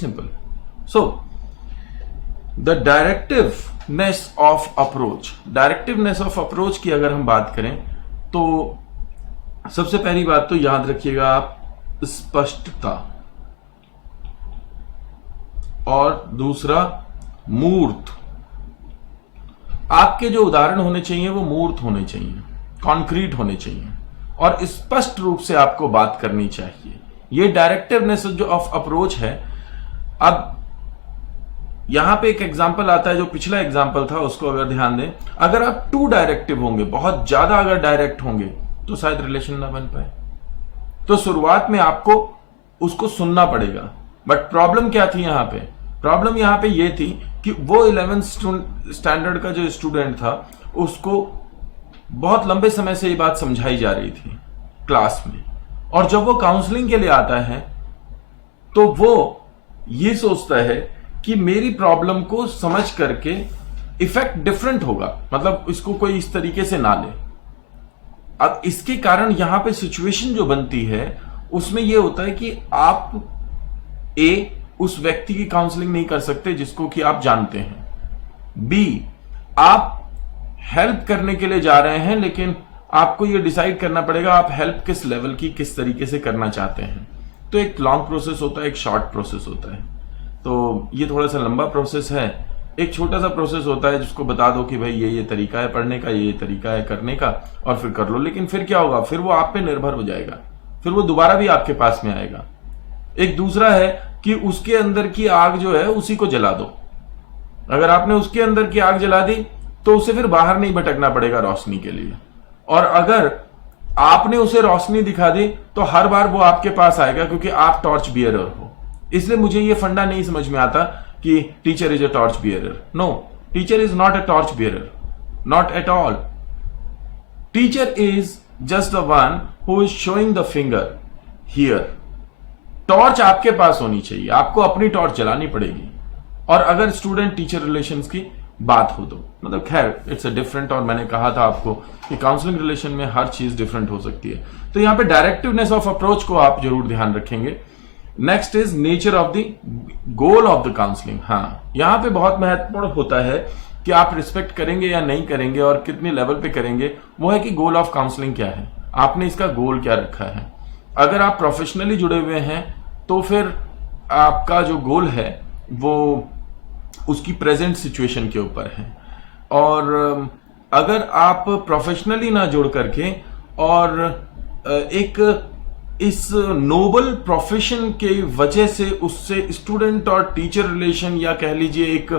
Simple. So the directiveness of approach, directiveness of approach की अगर हम बात करें तो सबसे पहली बात तो याद रखिएगा आप, स्पष्टता, और दूसरा मूर्त. आपके जो उदाहरण होने चाहिए वो मूर्त होने चाहिए, कॉन्क्रीट होने चाहिए और स्पष्ट रूप से आपको बात करनी चाहिए. ये डायरेक्टिवनेस जो ऑफ अप्रोच है. अब यहां पे एक एग्जांपल आता है, जो पिछला एग्जांपल था उसको अगर ध्यान दें. अगर आप टू डायरेक्टिव होंगे, बहुत ज्यादा अगर डायरेक्ट होंगे तो शायद रिलेशन ना बन पाए. तो शुरुआत में आपको उसको सुनना पड़ेगा. बट प्रॉब्लम क्या थी यहां पे? प्रॉब्लम यहां पे ये थी कि वो 11th स्टैंडर्ड का जो स्टूडेंट था उसको बहुत लंबे समय से ये बात समझाई जा रही थी क्लास में, और जब वो काउंसलिंग के लिए आता है तो वो ये सोचता है कि मेरी प्रॉब्लम को समझ करके इफेक्ट डिफरेंट होगा, मतलब इसको कोई इस तरीके से ना ले. अब इसके कारण यहां पे सिचुएशन जो बनती है उसमें यह होता है कि आप उस व्यक्ति की काउंसलिंग नहीं कर सकते जिसको कि आप जानते हैं. बी, आप हेल्प करने के लिए जा रहे हैं, लेकिन आपको यह डिसाइड करना पड़ेगा आप हेल्प किस लेवल की, किस तरीके से करना चाहते हैं. तो एक लॉन्ग प्रोसेस होता है, एक शॉर्ट प्रोसेस होता है. तो ये थोड़ा सा लंबा प्रोसेस है. एक छोटा सा प्रोसेस होता है जिसको बता दो कि भाई ये तरीका है पढ़ने का, ये तरीका है करने का, और फिर कर लो. लेकिन फिर क्या होगा? फिर वो आप पे निर्भर हो जाएगा, फिर वो दोबारा भी आपके पास में आएगा. एक दूसरा है कि उसके अंदर की आग जो है उसी को जला दो. अगर आपने उसके अंदर की आग जला दी तो उसे फिर बाहर नहीं भटकना पड़ेगा रोशनी के लिए. और अगर आपने उसे रोशनी दिखा दी तो हर बार वो आपके पास आएगा, क्योंकि आप टॉर्च बियरर हो. इसलिए मुझे ये फंडा नहीं समझ में आता कि teacher is a torch bearer. No, teacher is not a torch bearer, not at all. Teacher is just the one who is showing the finger here. Torch आपके पास होनी चाहिए, आपको अपनी टॉर्च जलानी पड़ेगी. और अगर स्टूडेंट टीचर रिलेशंस की बात हो तो मतलब खैर इट्स अ डिफरेंट, और मैंने कहा था आपको कि काउंसलिंग रिलेशन में हर चीज डिफरेंट हो सकती है. तो यहां पे डायरेक्टिवनेस ऑफ अप्रोच को आप जरूर ध्यान रखेंगे. Next is nature of the goal of the counselling. हाँ, यहां पे बहुत महत्वपूर्ण होता है कि आप रिस्पेक्ट करेंगे या नहीं करेंगे और कितने लेवल पे करेंगे. वो है कि गोल ऑफ काउंसलिंग क्या है, आपने इसका गोल क्या रखा है. अगर आप प्रोफेशनली जुड़े हुए हैं तो फिर आपका जो गोल है वो उसकी प्रेजेंट सिचुएशन के ऊपर है. और अगर आप प्रोफेशनली ना जुड़ करके और एक इस नोबल प्रोफेशन के वजह से उससे स्टूडेंट और टीचर रिलेशन, या कह लीजिए एक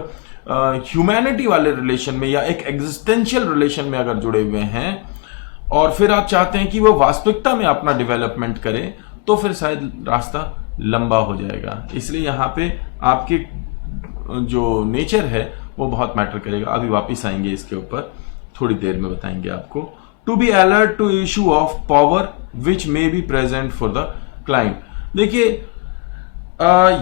ह्यूमैनिटी वाले रिलेशन में या एक एग्जिस्टेंशियल रिलेशन में अगर जुड़े हुए हैं, और फिर आप चाहते हैं कि वो वास्तविकता में अपना डेवलपमेंट करे, तो फिर शायद रास्ता लंबा हो जाएगा. इसलिए यहां पे आपके जो नेचर है वो बहुत मैटर करेगा. अभी वापस आएंगे इसके ऊपर, थोड़ी देर में बताएंगे आपको. To be alert to issue of power which may be present for the client. देखिए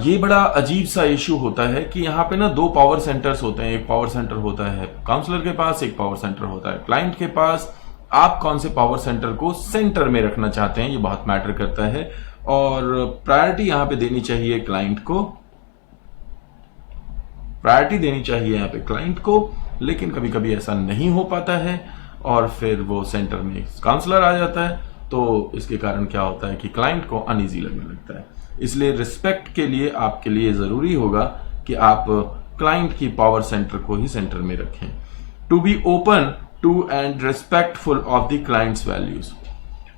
ये बड़ा अजीब सा इशू होता है कि यहाँ पे ना दो पावर सेंटर्स होते हैं. एक पावर सेंटर होता है काउंसलर के पास, एक पावर सेंटर होता है क्लाइंट के पास. आप कौन से पावर सेंटर को सेंटर में रखना चाहते हैं, ये बहुत मैटर करता है. और प्रायोरिटी यहां पे देनी चाहिए क्लाइंट को, प्रायोरिटी देनी चाहिए यहां पे क्लाइंट को. लेकिन कभी कभी ऐसा नहीं हो पाता है और फिर वो सेंटर में काउंसलर आ जाता है. तो इसके कारण क्या होता है कि क्लाइंट को अनईजी लगने लगता है. इसलिए रिस्पेक्ट के लिए आपके लिए जरूरी होगा कि आप क्लाइंट की पावर सेंटर को ही सेंटर में रखें. To be open to and respectful of the clients values.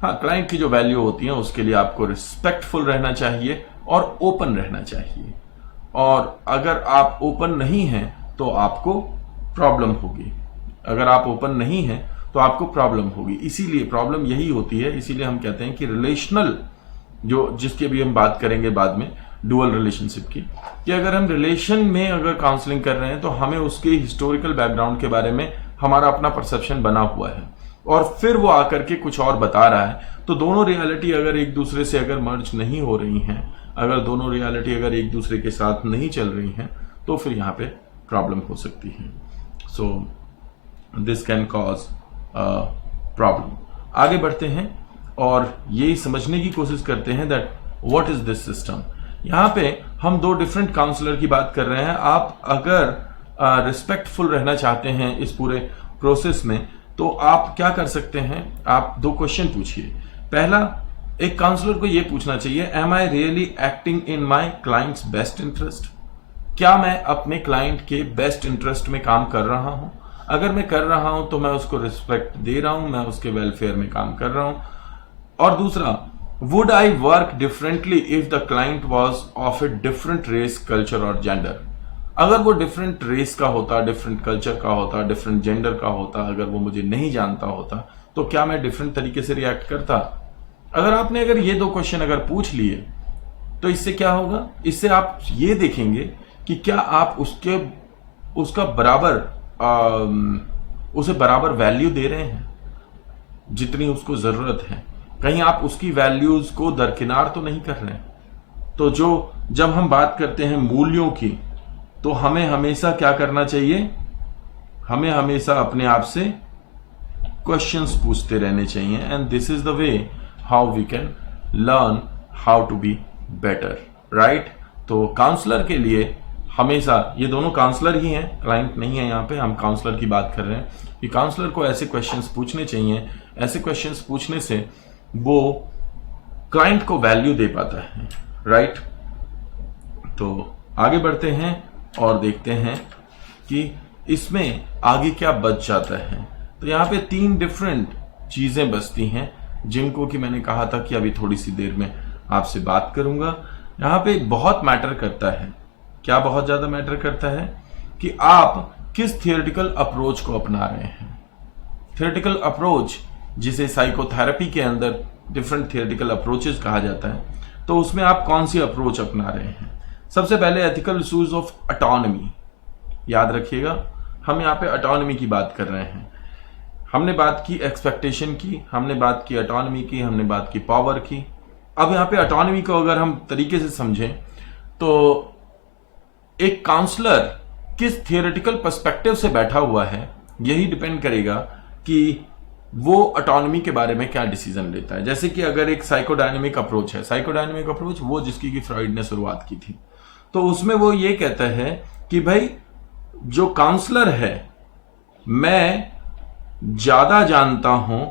हाँ, क्लाइंट की जो वैल्यू होती है उसके लिए आपको रिस्पेक्टफुल रहना चाहिए और ओपन रहना चाहिए. और अगर आप ओपन नहीं हैं तो आपको प्रॉब्लम होगी. अगर आप ओपन नहीं हैं तो आपको प्रॉब्लम होगी. इसीलिए प्रॉब्लम यही होती है. इसीलिए हम कहते हैं कि रिलेशनल, जो जिसकी अभी हम बात करेंगे बाद में, डुअल रिलेशनशिप की, कि अगर हम रिलेशन में अगर काउंसलिंग कर रहे हैं तो हमें उसके हिस्टोरिकल बैकग्राउंड के बारे में हमारा अपना परसेप्शन बना हुआ है, और फिर वो आकर के कुछ और बता रहा है. तो दोनों रियलिटी अगर एक दूसरे से अगर मर्ज नहीं हो रही हैं, अगर दोनों रियलिटी अगर एक दूसरे के साथ नहीं चल रही हैं, तो फिर यहाँ पे प्रॉब्लम हो सकती है. So this can cause problem. आगे बढ़ते हैं और ये समझने की कोशिश करते हैं that what is this system. यहां पे हम दो डिफरेंट काउंसलर की बात कर रहे हैं। आप अगर रिस्पेक्टफुल रहना चाहते हैं इस पूरे प्रोसेस में, तो आप क्या कर सकते हैं, आप दो क्वेश्चन पूछिए। पहला, एक काउंसलर को यह पूछना चाहिए, am I really acting in my clients best interest? क्या मैं अपने क्लाइंट के बेस्ट इंटरेस्ट में काम कर रहा हूं? अगर मैं कर रहा हूं तो मैं उसको रिस्पेक्ट दे रहा हूं, मैं उसके वेलफेयर में काम कर रहा हूं। और दूसरा, would I work differently if the client was of a different race, culture और जेंडर? अगर वो डिफरेंट रेस का होता, डिफरेंट कल्चर का होता, डिफरेंट जेंडर का होता, अगर वो मुझे नहीं जानता होता, तो क्या मैं डिफरेंट तरीके से रिएक्ट करता? अगर ये दो क्वेश्चन अगर पूछ लिए, तो इससे क्या होगा, इससे आप ये देखेंगे कि क्या आप उसका उसे बराबर वैल्यू दे रहे हैं जितनी उसको जरूरत है। कहीं आप उसकी वैल्यूज को दरकिनार तो नहीं कर रहे हैं। तो जब हम बात करते हैं मूल्यों की, तो हमें हमेशा क्या करना चाहिए, हमें हमेशा अपने आप से क्वेश्चंस पूछते रहने चाहिए। And this is the way how we can learn how to be better, right? तो काउंसलर के लिए हमेशा, ये दोनों काउंसलर ही हैं, क्लाइंट नहीं है, यहाँ पे हम काउंसलर की बात कर रहे हैं, कि काउंसलर को ऐसे क्वेश्चंस पूछने चाहिए। ऐसे क्वेश्चंस पूछने से वो क्लाइंट को वैल्यू दे पाता है, राइट? तो आगे बढ़ते हैं और देखते हैं कि इसमें आगे क्या बच जाता है। तो यहाँ पे 3 डिफरेंट चीजें बचती हैं, जिनको कि मैंने कहा था कि अभी थोड़ी सी देर में आपसे बात करूंगा। यहाँ पे बहुत मैटर करता है, क्या बहुत ज्यादा मैटर करता है, कि आप किस थियोरेटिकल अप्रोच को अपना रहे हैं। थियोरेटिकल अप्रोच, जिसे साइकोथेरेपी के अंदर डिफरेंट थियोरेटिकल अप्रोचेस कहा जाता है, तो उसमें आप कौन सी अप्रोच अपना रहे हैं। सबसे पहले एथिकल इश्यूज ऑफ ऑटोनॉमी, याद रखिएगा, हम यहाँ पे ऑटोनॉमी की बात कर रहे हैं। हमने बात की एक्सपेक्टेशन की, हमने बात की ऑटोनॉमी की, हमने बात की पावर की। अब यहाँ पे ऑटोनॉमी को अगर हम तरीके से समझें, तो एक काउंसलर किस थियोरेटिकल पर्सपेक्टिव से बैठा हुआ है, यही डिपेंड करेगा कि वो ऑटोनॉमी के बारे में क्या डिसीजन लेता है। जैसे कि अगर एक साइकोडायनेमिक अप्रोच है, साइकोडायनेमिक अप्रोच वो जिसकी कि फ्रॉइड ने शुरुआत की थी, तो उसमें वो ये कहता है कि भाई जो काउंसलर है, मैं ज्यादा जानता हूं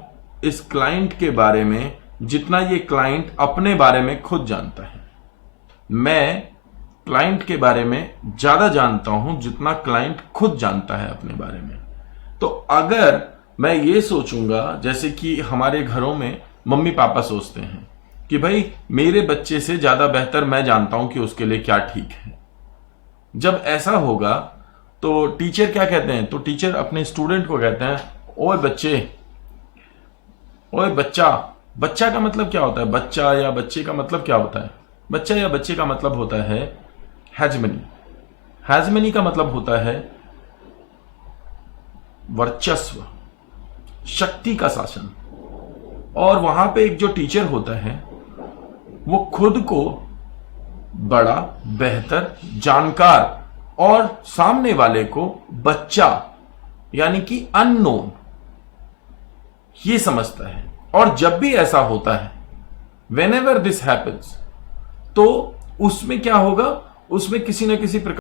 इस क्लाइंट के बारे में जितना ये क्लाइंट अपने बारे में खुद जानता है। मैं क्लाइंट के बारे में ज्यादा जानता हूं जितना क्लाइंट खुद जानता है अपने बारे में। तो अगर मैं ये सोचूंगा, जैसे कि हमारे घरों में मम्मी पापा सोचते हैं कि भाई मेरे बच्चे से ज्यादा बेहतर मैं जानता हूं कि उसके लिए क्या ठीक है। जब ऐसा होगा तो टीचर क्या कहते हैं, तो टीचर अपने स्टूडेंट को कहते हैं, ओए बच्चे, ओए बच्चा। बच्चा का मतलब क्या होता है, बच्चा या बच्चे का मतलब क्या होता है? बच्चा या बच्चे का मतलब होता है हेजमनी। हेजमनी का मतलब होता है वर्चस्व, शक्ति का शासन। और वहां पे एक जो टीचर होता है, वो खुद को बड़ा, बेहतर, जानकार और सामने वाले को बच्चा यानी कि अननोन ये समझता है। और जब भी ऐसा होता है, whenever this happens, तो उसमें क्या होगा, उसमें किसी ना किसी प्रकार